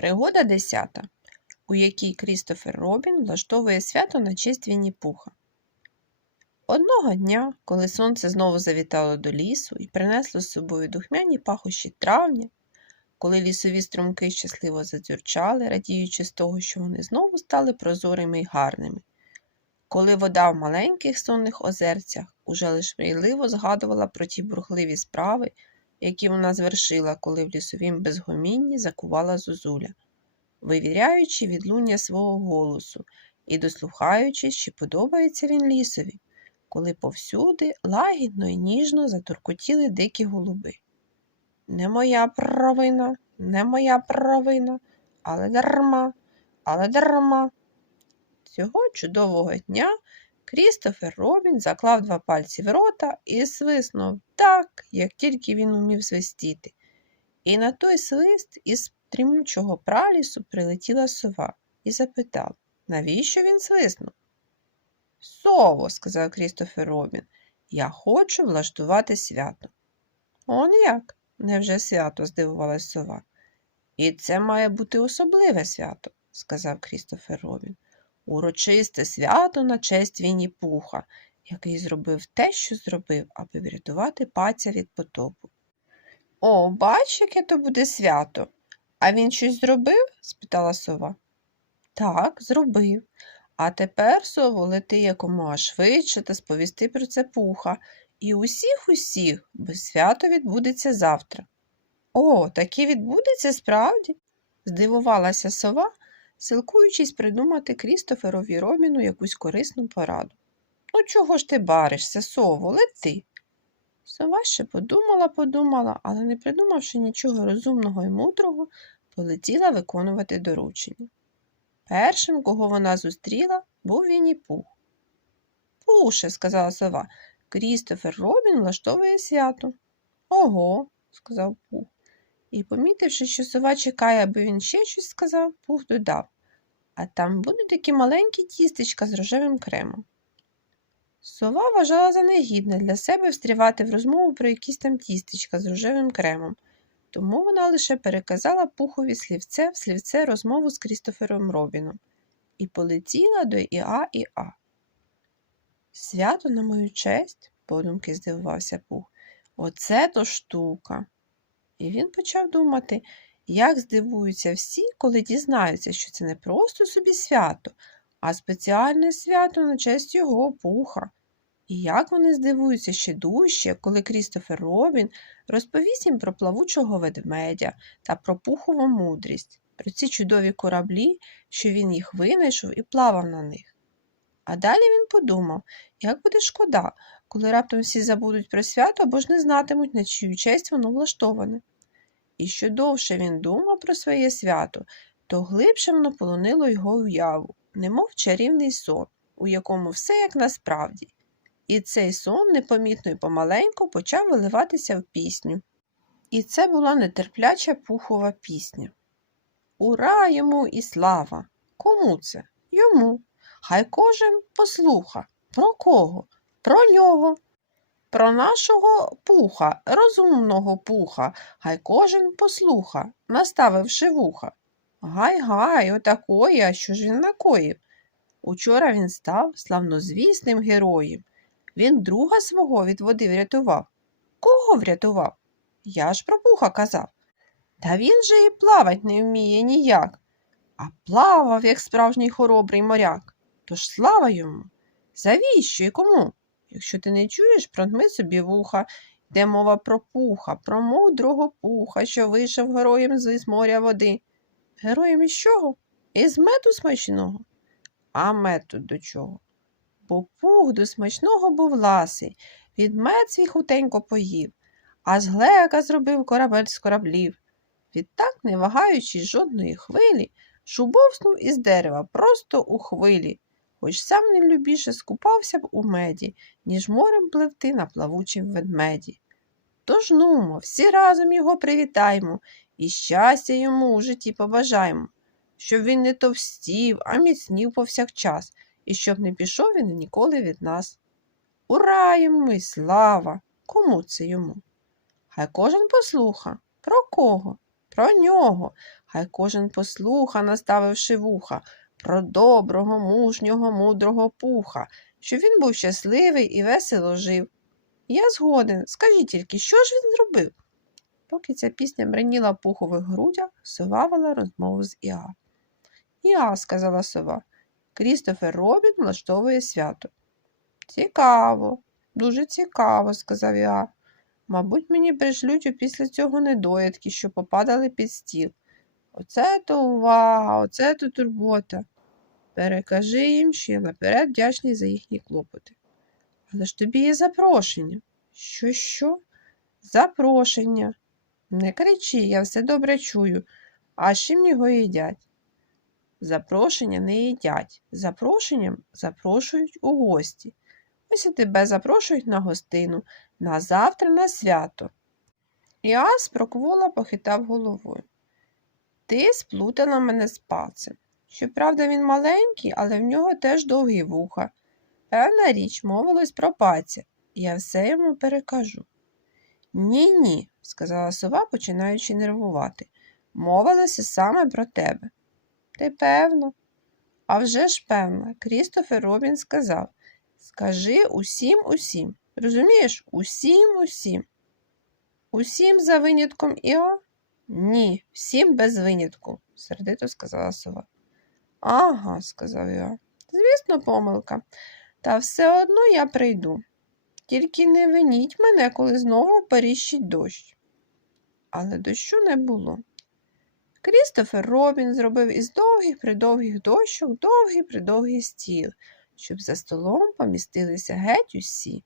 Пригода 10, у якій Крістофер Робін влаштовує свято на честь Вінні Пуха. Одного дня, коли сонце знову завітало до лісу і принесло з собою духмяні пахощі травня, коли лісові струмки щасливо задзюрчали, радіючи з того, що вони знову стали прозорими й гарними, коли вода в маленьких сонних озерцях уже лиш мрійливо згадувала про ті бурхливі справи, які вона звершила, коли в лісовім безгомінні закувала зозуля, вивіряючи відлуння свого голосу і дослухаючись, чи подобається він лісові, коли повсюди лагідно і ніжно затуркотіли дикі голуби. Не моя провина, не моя провина, але дарма, але дарма. Цього чудового дня Крістофер Робін заклав два пальці в рота і свиснув так, як тільки він умів свистіти. І на той свист із стрімучого пралісу прилетіла сова і запитала, навіщо він свиснув? Сово, сказав Крістофер Робін, я хочу влаштувати свято. Он як? Невже свято? здивувалась сова. І це має бути особливе свято, сказав Крістофер Робін. Урочисте свято на честь Вінні Пуха, який зробив те, що зробив, аби врятувати паця від потопу. О, бач, яке то буде свято. А він щось зробив? спитала сова. Так, зробив. А тепер, сово, лети якомога швидше та сповісти про це пуха. І усіх усіх, бо свято відбудеться завтра. О, таке відбудеться справді? здивувалася сова, силкуючись придумати Крістоферові Робіну якусь корисну пораду. Ну, чого ж ти баришся, сово, лети. Сова ще подумала, подумала, але, не придумавши нічого розумного і мудрого, полетіла виконувати доручення. Першим, кого вона зустріла, був Вінні Пух. Пуше, сказала сова, Крістофер Робін влаштовує свято. Ого, сказав Пух. І, помітивши, що сова чекає, аби він ще щось сказав, Пух додав. А там будуть такі маленькі тістечка з рожевим кремом. Сова вважала за негідне для себе встрівати в розмову про якісь там тістечка з рожевим кремом, тому вона лише переказала пухові слівце в слівце розмову з Крістофером Робіном і полетіла до Іа і А. Свято на мою честь, подумки здивувався Пух, оце то штука. І він почав думати, як здивуються всі, коли дізнаються, що це не просто собі свято, а спеціальне свято на честь його пуха. І як вони здивуються ще дужче, коли Крістофер Робін розповість їм про плавучого ведмедя та про пухову мудрість, про ці чудові кораблі, що він їх винайшов і плавав на них. А далі він подумав, як буде шкода, коли раптом всі забудуть про свято або ж не знатимуть, на чию честь воно влаштоване. І що довше він думав про своє свято, то глибше воно полонило його уяву, немов чарівний сон, у якому все як насправді. І цей сон непомітно і помаленьку почав виливатися в пісню. І це була нетерпляча пухова пісня. Ура йому і слава! Кому це? Йому. Хай кожен послуха. Про кого? Про нього. Про нашого пуха, розумного пуха, хай кожен послуха, наставивши вуха. Гай гай, отакої, а що ж він накоїв? Учора він став славнозвісним героєм. Він друга свого від води врятував. Кого врятував? Я ж про пуха казав. Та він же і плавать не вміє ніяк, а плавав, як справжній хоробрий моряк. Тож слава йому. Завіщо і кому? Якщо ти не чуєш, протми собі вуха. Йде мова про пуха, про мудрого пуха, що вийшов героєм з моря води. Героєм із чого? Із меду смачного. А мед до чого? Бо пух до смачного був ласий, від мед свій хутенько поїв, а з глека зробив корабель з кораблів. Відтак, не вагаючись жодної хвилі, шубовснув із дерева просто у хвилі, хоч сам не любіше скупався б у меді, ніж морем пливти на плавучім ведмеді. Тож нумо, всі разом його привітаймо і щастя йому у житті побажаймо, щоб він не товстів, а міцнів повсякчас, і щоб не пішов він ніколи від нас. Ура йому й слава! Кому це йому? Хай кожен послуха. Про кого? Про нього. Хай кожен послуха, наставивши вуха, про доброго, мужнього, мудрого пуха, щоб він був щасливий і весело жив. Я згоден, скажіть тільки, що ж він зробив? Поки ця пісня бреніла пухових грудях, сова вела розмову з Іа. Іа, сказала сова, Крістофер Робін влаштовує свято. Цікаво, дуже цікаво, сказав Іа. Мабуть, мені пришлють після цього недоїдки, що попадали під стіл. Оце то увага, оце то турбота. Перекажи їм, що я наперед вдячний за їхні клопоти. Але ж тобі є запрошення. Що, що? Запрошення. Не кричи, я все добре чую. А чим його їдять? Запрошення не їдять. Запрошенням запрошують у гості. Ось і тебе запрошують на гостину, на завтра на свято. Іас проквола похитав головою. Ти сплутала мене з пацем. Щоправда, він маленький, але в нього теж довгі вуха. Певна річ мовилось про паця, я все йому перекажу. Ні, ні, сказала сова, починаючи нервувати. Мовилося саме про тебе. Ти певно? А вже ж певно, Крістофер Робін сказав Скажи усім усім. Розумієш, усім усім. Усім за винятком Іо? Ні, всім без винятку, сердито сказала сова. Ага, сказав Іо. Звісно, помилка. Та все одно я прийду. Тільки не виніть мене, коли знову періщить дощ. Але дощу не було. Крістофер Робін зробив із довгих придовгих дощок довгий придовгий стіл, щоб за столом помістилися геть усі.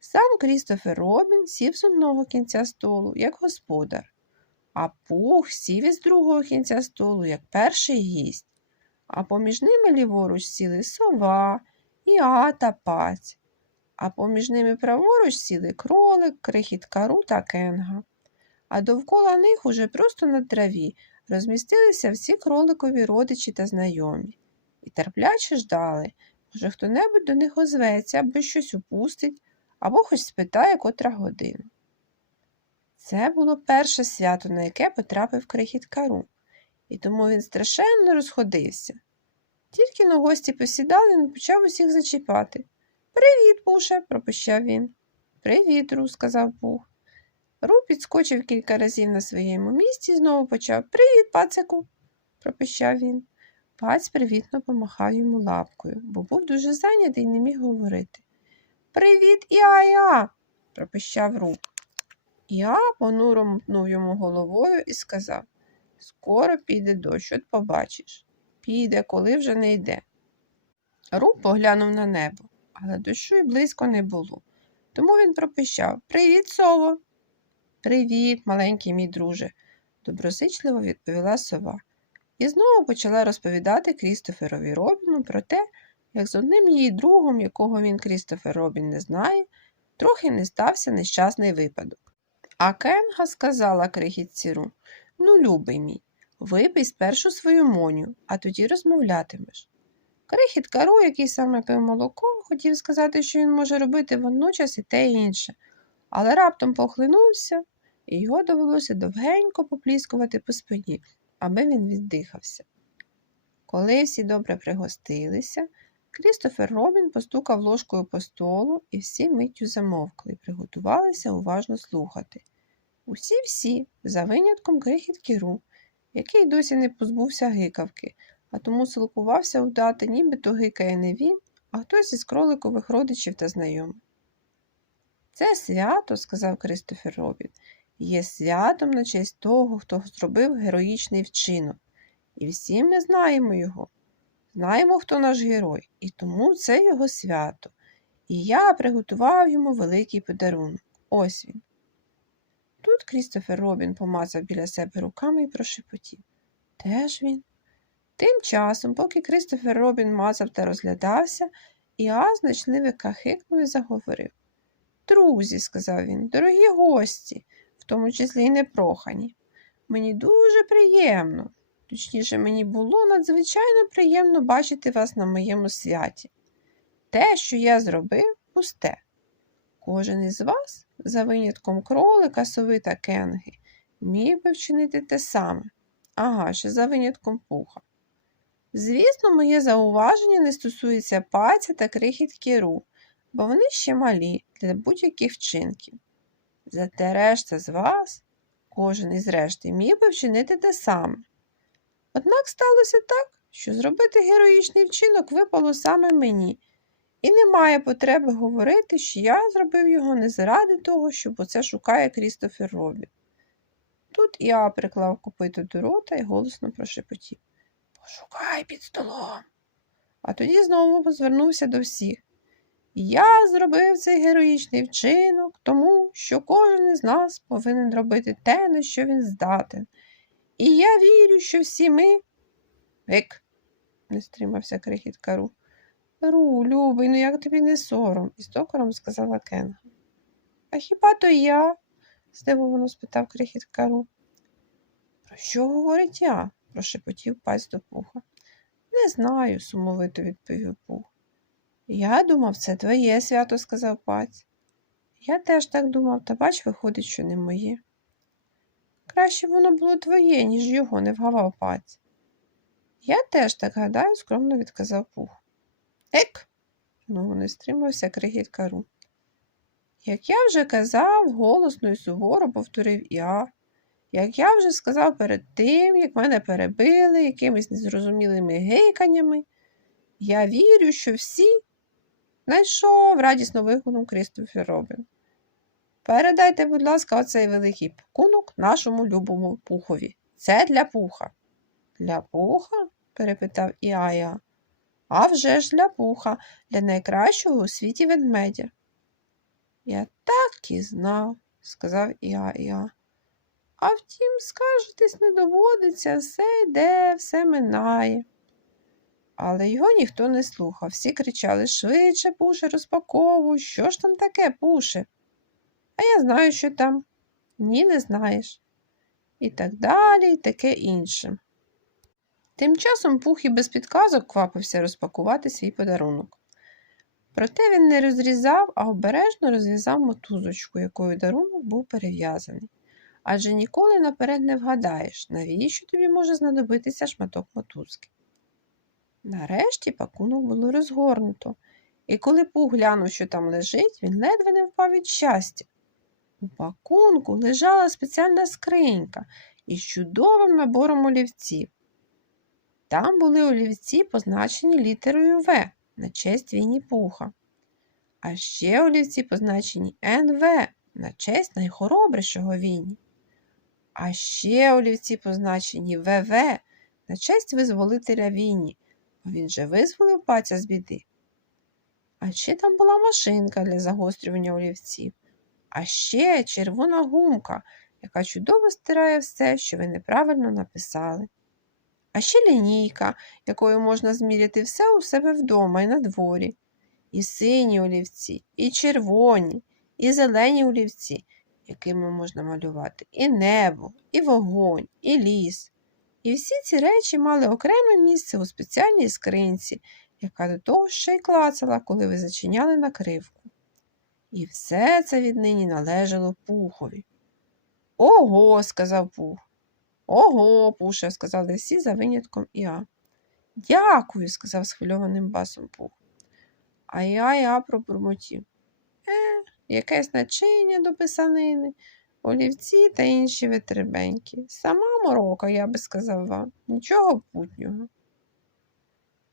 Сам Крістофер Робін сів з одного кінця столу, як господар, а пух сів із другого кінця столу, як перший гість, а поміж ними ліворуч сіли сова, іа та паць, а поміж ними праворуч сіли кролик, крихіт кару та кенга. А довкола них уже просто на траві розмістилися всі кроликові родичі та знайомі, і терпляче ждали, може хто-небудь до них озветься або щось упустить, або хоч спитає, котра година. Це було перше свято, на яке потрапив крихіт кару, і тому він страшенно розходився. Тільки на гості посідали, він почав усіх зачіпати. Привіт, Пуше, пропищав він. Привіт, Ру, сказав Пух. Ру підскочив кілька разів на своєму місці і знову почав Привіт, пацику, пропищав він. Паць привітно помахав йому лапкою, бо був дуже зайнятий і не міг говорити. Привіт, Іа-Іа!» – пропищав Ру. Іа понуро мотнув йому головою і сказав Скоро піде дощ, от побачиш. Піде, коли вже не йде. Ру поглянув на небо, але дощу й близько не було. Тому він пропищав Привіт, сово. Привіт, маленький мій друже, доброзичливо відповіла сова. І знову почала розповідати Крістоферові Робіну про те, як з одним її другом, якого він Крістофер Робін не знає, трохи не стався нещасний випадок. А Кенга сказала крихітці Ру, ну, любий мій, випий спершу свою моню, а тоді розмовлятимеш. Крихіт Кару, який саме пив молоко, хотів сказати, що він може робити водночас і те і інше, але раптом похлинувся, і його довелося довгенько попліскувати по спині, аби він віддихався. Коли всі добре пригостилися, Крістофер Робін постукав ложкою по столу, і всі миттю замовкли приготувалися уважно слухати. Усі-всі, за винятком крихіт Кіру, який досі не позбувся гикавки, а тому силкувався вдати, нібито гикає не він, а хтось із кроликових родичів та знайомих. Це свято, сказав Кристофер Робін, є святом на честь того, хто зробив героїчний вчинок. І всі ми знаємо його. Знаємо, хто наш герой, і тому це його свято. І я приготував йому великий подарунок. Ось він. Тут Крістофер Робін помацав біля себе руками і прошепотів. Теж він? Тим часом, поки Крістофер Робін мазав та розглядався, Іа значливо кахикнув і заговорив. Друзі, сказав він, дорогі гості, в тому числі й непрохані. Мені дуже приємно, точніше, мені було надзвичайно приємно бачити вас на моєму святі. Те, що я зробив, пусте. Кожен із вас, за винятком кролика, сови та кенги, міг би вчинити те саме. Ага, ще за винятком пуха. Звісно, моє зауваження не стосується паця та крихітки Ру, бо вони ще малі для будь-яких вчинків. Зате решта з вас, кожен із решти, міг би вчинити те саме. Однак сталося так, що зробити героїчний вчинок випало саме мені, і немає потреби говорити, що я зробив його не заради того, щоб оце шукає Крістофер Робін. Тут я приклав копито до рота і голосно прошепотів Пошукай під столом. А тоді знову звернувся до всіх. Я зробив цей героїчний вчинок, тому що кожен із нас повинен робити те, на що він здатен. І я вірю, що всі ми. Гик, не стримався крихітка Ру. Ру, любий, ну як тобі не сором, із докором сказала Кенга. А хіба то я? здивовано спитав крихітка Ру. Про що говорить я? прошепотів паць до пуха. Не знаю, сумовито відповів пух. Я думав, це твоє свято, сказав паць. Я теж так думав, та бач, виходить, що не моє. Краще воно було твоє, ніж його, не вгавав паць. Я теж так гадаю, скромно відказав пух. Ек. знову не стримався крихітка Ру. Як я вже казав, голосно і суворо повторив я. Як я вже сказав перед тим, як мене перебили якимись незрозумілими гейканнями, я вірю, що всі знайшов радісно вигукнув Крістофер Робін. Передайте, будь ласка, оцей великий пакунок нашому любому пухові. Це для пуха. Для пуха? перепитав Іая. А вже ж для пуха, для найкращого у світі ведмедя. Я так і знав, сказав Іая. А втім, скаржитись не доводиться, все йде, все минає. Але його ніхто не слухав. Всі кричали швидше, пуше, розпаковуй, що ж там таке, пуше? А я знаю, що там. Ні, не знаєш. І так далі, і таке інше. Тим часом пух і без підказок квапився розпакувати свій подарунок. Проте він не розрізав, а обережно розв'язав мотузочку, якою дарунок був перев'язаний. Адже ніколи наперед не вгадаєш, навіщо тобі може знадобитися шматок мотузки. Нарешті пакунок було розгорнуто, і коли пух глянув, що там лежить, він ледве не впав від щастя. У пакунку лежала спеціальна скринька із чудовим набором олівців. Там були олівці, позначені літерою В на честь Вінні Пуха. А ще олівці позначені НВ на честь найхоробрішого Вінні. А ще олівці позначені ВВ на честь визволителя Вінні, бо він же визволив паця з біди. А ще там була машинка для загострювання олівців, а ще червона гумка, яка чудово стирає все, що ви неправильно написали. А ще лінійка, якою можна зміряти все у себе вдома і на дворі. І сині олівці, і червоні, і зелені олівці, якими можна малювати і небо, і вогонь, і ліс. І всі ці речі мали окреме місце у спеціальній скринці, яка до того ще й клацала, коли ви зачиняли накривку. І все це віднині належало пухові. Ого, сказав пух. Ого, пуше, сказали всі за винятком Іа. Дякую, сказав схвильованим басом пух. А я я пробурмотів. Е, якесь начиння до писанини, олівці та інші витребеньки. Сама морока, я би сказав вам, нічого путнього.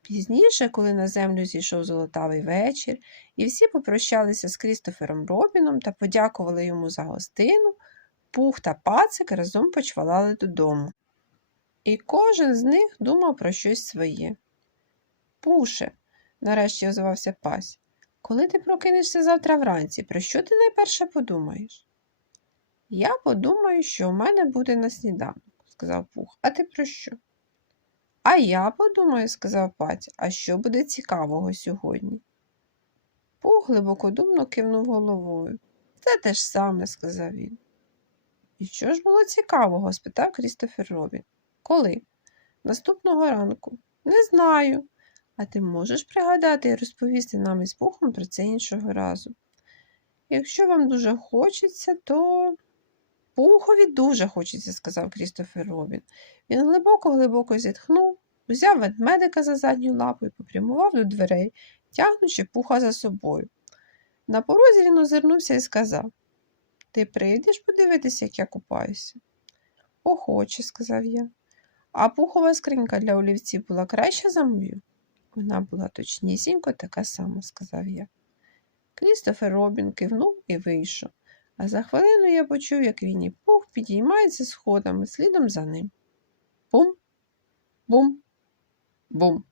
Пізніше, коли на землю зійшов золотавий вечір, і всі попрощалися з Крістофером Робіном та подякували йому за гостину, Пух та пацик разом почвалали додому. І кожен з них думав про щось своє. Пуше, нарешті озвався пась, коли ти прокинешся завтра вранці, про що ти найперше подумаєш? Я подумаю, що у мене буде на сніданок, сказав Пух. А ти про що? А я подумаю, сказав Паць, а що буде цікавого сьогодні? Пух глибокодумно кивнув головою. Це те ж саме, сказав він. І що ж було цікавого? спитав Крістофер Робін. Коли? Наступного ранку. Не знаю. А ти можеш пригадати і розповісти нам із Пухом про це іншого разу. Якщо вам дуже хочеться, то. Пухові дуже хочеться, сказав Крістофер Робін. Він глибоко-глибоко зітхнув, узяв ведмедика за задню лапу і попрямував до дверей, тягнучи пуха за собою. На порозі він озирнувся і сказав Ти прийдеш подивитися, як я купаюся? Охоче, сказав я. А пухова скринька для олівців була краща за мою? Вона була точнісінько така сама, сказав я. Крістофер Робін кивнув і вийшов, а за хвилину я почув, як Вінні Пух підіймається сходами слідом за ним. Бум, бум, бум.